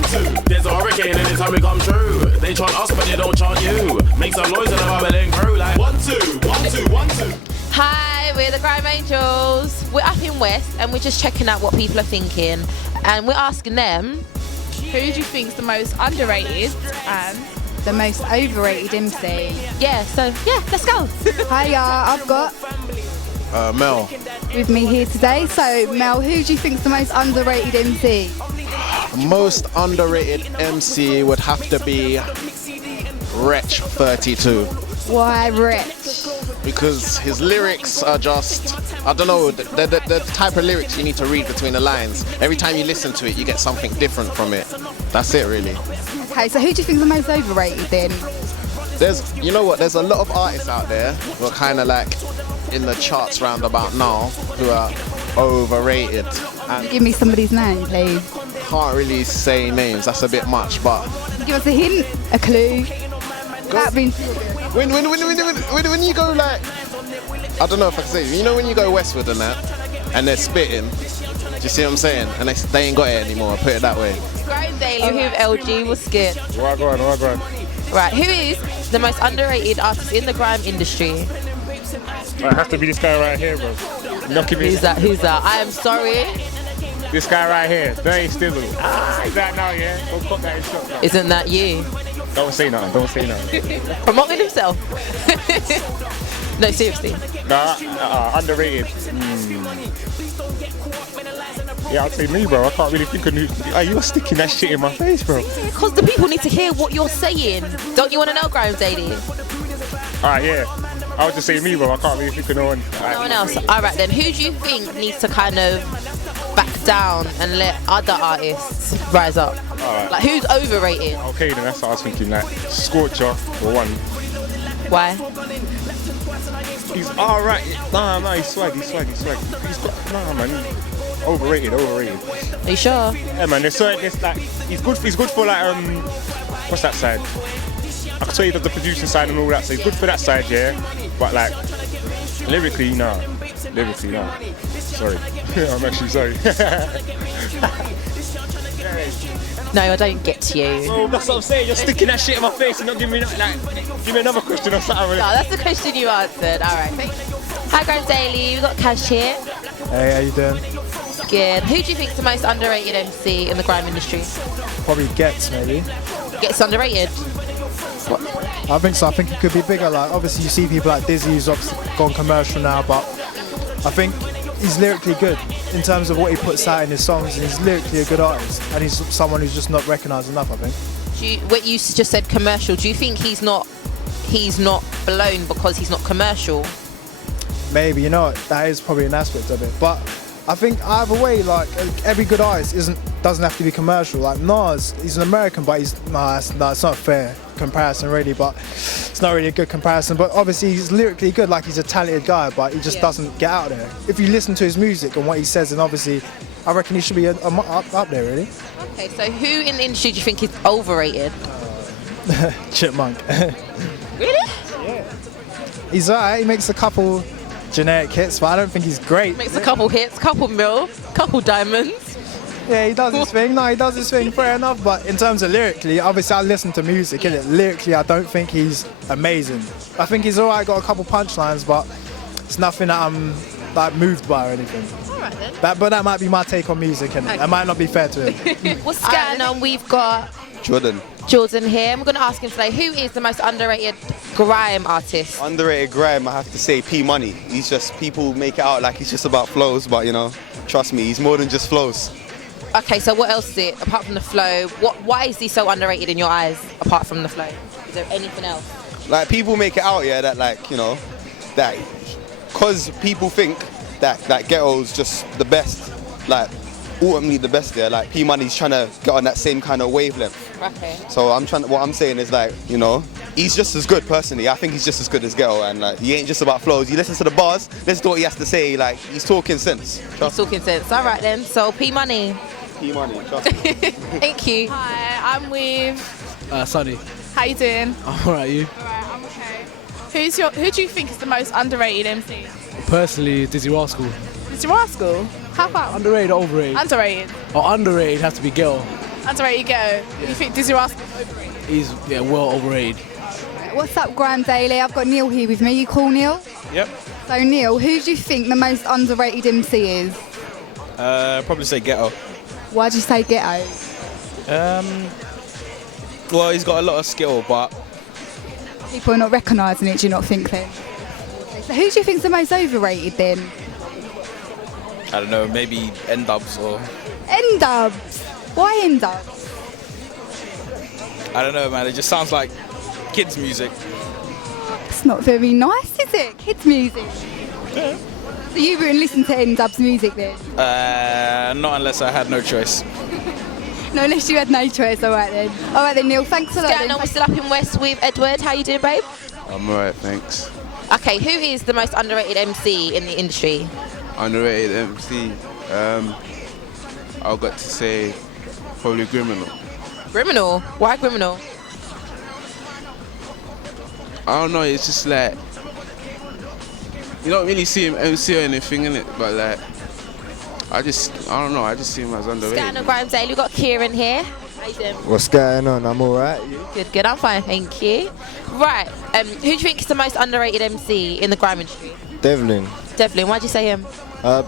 1, 2. There's a hurricane anytime we come true. They chant us but they don't chant you. Make some noise in the Babylon crew like 1, 2, 1, 2, 1, 2. Hi, we're the Grime Angels. We're up in West and we're just checking out what people are thinking. And we're asking them, who do you think is the most underrated and the most overrated MC? Yeah, let's go. Hiya, I've got Mel. with me here today. So Mel, who do you think is the most underrated MC? Most underrated MC would have to be Wretch 32. Why Rich? Because his lyrics are just, I don't know, the type of lyrics you need to read between the lines. Every time you listen to it, you get something different from it. That's it, really. Okay, so who do you think is the most overrated then? You know what, there's a lot of artists out there who are kind of like in the charts round about now who are overrated. And Give me somebody's name, please. can't really say names, that's a bit much, but Give us a hint, a clue. That'd be when you go like, I don't know if I can say it, you know when you go westward and that, and they're spitting, do you see what I'm saying? And they ain't got it anymore, put it that way. Grime Daily, who LG was scared. What go on? Right, who is the most underrated artist in the grime industry? It has to be this guy right here, bro. Knocking me. Who's that? I am sorry. This guy right here, Dirty Stizzle. Is that now, yeah? Don't cut that in shot now. Isn't that you? Don't say nothing. Promoting himself. No, seriously. Nah, underrated. Yeah, I'd say me, bro. I can't really think of new. You were sticking that shit in my face, bro. Because the people need to hear what you're saying. Don't you want to know, Grime Daily? Alright, yeah. I would just say me, bro. I can't really think of no one. No one else. All right, then. Who do you think needs to kind of back down and let other artists rise up? Alright. Like, who's overrated? Okay, then that's what I was thinking. Like, Scorcher, for one. Why? He's alright. Nah, he's swag. He's got, nah, man. Overrated. Are you sure? Yeah, man. There's like, he's good for like, what's that side? I could tell you the producing side and all that, so he's good for that side, yeah. But like, lyrically, nah. Sorry. I'm actually sorry. No, I don't get you. Oh, that's what I'm saying. You're sticking that shit in my face and not giving me give me another question or something. No, that's the question you answered. All right. Hi, Grime Daily. We've got Cash here. Hey, how you doing? Good. Who do you think is the most underrated MC in the grime industry? Probably Gets, maybe. Gets underrated. I think so. I think it could be bigger. Like, obviously, you see people like Dizzy who's obviously gone commercial now, but I think he's lyrically good in terms of what he puts out in his songs, and he's lyrically a good artist, and he's someone who's just not recognised enough, I think. What you just said, commercial. Do you think he's not blown because he's not commercial? Maybe, you know what, that is probably an aspect of it. But I think either way, like, every good artist doesn't have to be commercial. Like Nas, he's an American, but it's not a fair comparison really, but it's not really a good comparison. But obviously he's lyrically good, like he's a talented guy, but he just doesn't get out there. If you listen to his music and what he says, then obviously I reckon he should be up there, really. Okay, so who in the industry do you think is overrated? Chipmunk. Really? Yeah. He's alright, he makes a couple generic hits, but I don't think he's great. Makes a couple hits, couple mil, couple diamonds. Yeah, he does his thing. No, he does his thing, fair enough. But in terms of lyrically, obviously I listen to music, innit? Lyrically, I don't think he's amazing. I think he's alright, got a couple punchlines, but it's nothing that I'm like moved by or anything. Alright then. But that might be my take on music, innit? That might not be fair to him. What's going on? We've got Jordan. here. We're going to ask him today, who is the most underrated grime artist? Underrated grime, I have to say P Money. He's just, people make it out like he's just about flows, but you know, trust me, he's more than just flows. Okay, so what else is it, apart from the flow? Why is he so underrated in your eyes, apart from the flow? Is there anything else? Like, people make it out, yeah, that like, you know, that, because people think that Ghetto's just the best, like, ultimately the best there, like P Money's trying to get on that same kind of wavelength. Okay. So what I'm saying is like, you know, he's just as good personally. I think he's just as good as Ghetto, and like, he ain't just about flows. You listen to the bars, listen to what he has to say, like, he's talking sense. He's talking sense. All right then, so P Money. P Money, trust me. Thank you. Hi, I'm with. Sunny. How you doing? I'm alright, you? Alright, I'm okay. Who do you think is the most underrated MC? Personally, Dizzy Rascal. Is Rascal? How far? Underrated or overrated? Underrated. Or underrated has to be Girl. Underrated ghetto. You think Dizzy Rascal? He's well overrated. What's up, Grime Daily? I've got Neil here with me. You cool, Neil? Yep. So, Neil, who do you think the most underrated MC is? Probably say Ghetto. Why'd you say Ghetto? Well, he's got a lot of skill, but People are not recognising it, do you not think then? So who do you think's the most overrated then? I don't know, maybe N-Dubs or... N-Dubs. Why N-Dubs? I don't know, man. It just sounds like kids' music. It's not very nice, is it? Kids' music. Yeah. So you wouldn't listen to N-Dubs music then? Not unless I had no choice. No, unless you had no choice. All right then, Neil. Thanks a lot. Scanner, we're still up in West with Edward. How you doing, babe? I'm alright, thanks. Okay, who is the most underrated MC in the industry? Underrated MC. I've got to say probably Criminal. Criminal? Why Criminal? I don't know, it's just like you don't really see him MC or anything in it, but like I don't know, I just see him as underrated. Scanner, Grime Daily. We've got Kieran here. How you doing? What's going on? I'm alright. Good. I'm fine, thank you. Right, who do you think is the most underrated MC in the grime industry? Devlin. Devlin, why'd you say him?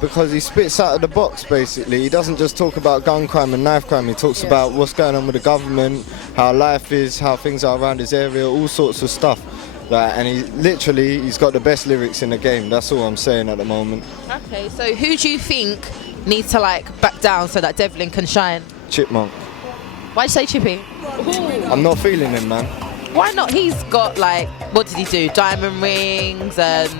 Because he spits out of the box, basically. He doesn't just talk about gun crime and knife crime. He talks about what's going on with the government, how life is, how things are around his area, all sorts of stuff. And he's got the best lyrics in the game. That's all I'm saying at the moment. Okay, so who do you think needs to back down so that Devlin can shine? Chipmunk. Why'd you say Chippy? I'm not feeling him, man. Why not? He's got what did he do? Diamond rings and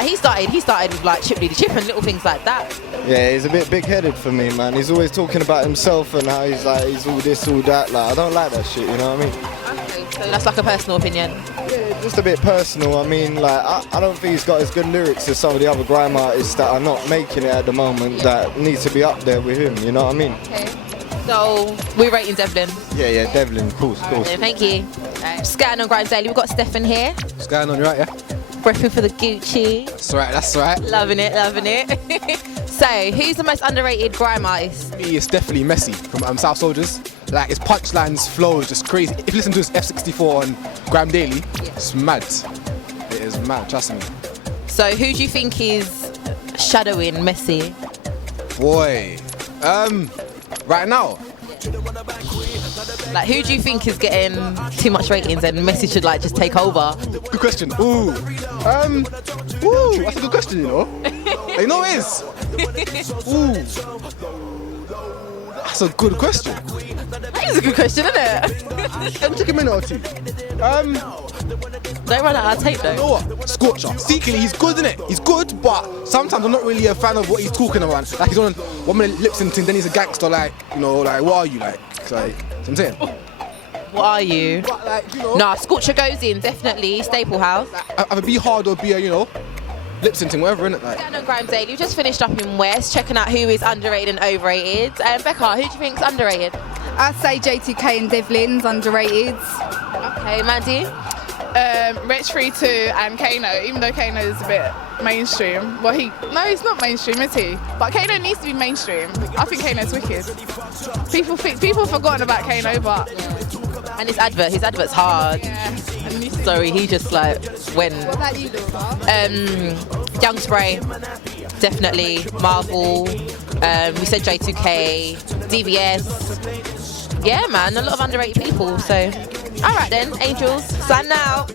he started with Chipley the Chip and little things like that. Yeah, he's a bit big-headed for me, man. He's always talking about himself and how he's all this, all that. I don't like that shit, you know what I mean? Okay, so that's a personal opinion. Yeah, just a bit personal. I mean, I don't think he's got as good lyrics as some of the other grime artists that are not making it at the moment that need to be up there with him, you know what I mean? Okay. So we're rating Devlin. Yeah, Devlin, of course. Thank you. Scanning on Grime Daily, we've got Stefan here. What's going on, you right, yeah? Breathing for the Gucci. That's right. Loving it. So, who's the most underrated grime artist? Me, it's definitely Messi from South Soldiers. His punchlines, flow is just crazy. If you listen to his F64 on Grime Daily, it's mad. It is mad, trust me. So, who do you think is shadowing Messi? Boy, right now. Who do you think is getting too much ratings and Messi should just take over? Good question. That's a good question, you know. You know it is. That's a good question. That is a good question, isn't it? Let me take a minute or two. Don't run out of tape though. You know what? Scorcher. Secretly, he's good, innit? He's good, but sometimes I'm not really a fan of what he's talking about. He's on 1 minute lip syncing, then he's a gangster. What are you like? It's what I'm saying. What are you? Nah, Scorcher goes in, definitely. Staple House. Either be hard or be lip syncing, whatever, innit? Scanner on Grime Daily. We've just finished up in West, checking out who is underrated and overrated. Becca, who do you think's underrated? I'd say J2K and Devlin's underrated. Okay, Mandy? Rich 32 and Kano, even though Kano is a bit mainstream. Well, he's not mainstream, is he? But Kano needs to be mainstream. I think Kano's wicked. People have forgotten about Kano, but... And his advert's hard. Yeah. Sorry, he just went. What about you, Laura? Young Spray, definitely. Marvel, we said J2K, DVS. Yeah, man, a lot of underrated people. So, all right then, Angels, sign out.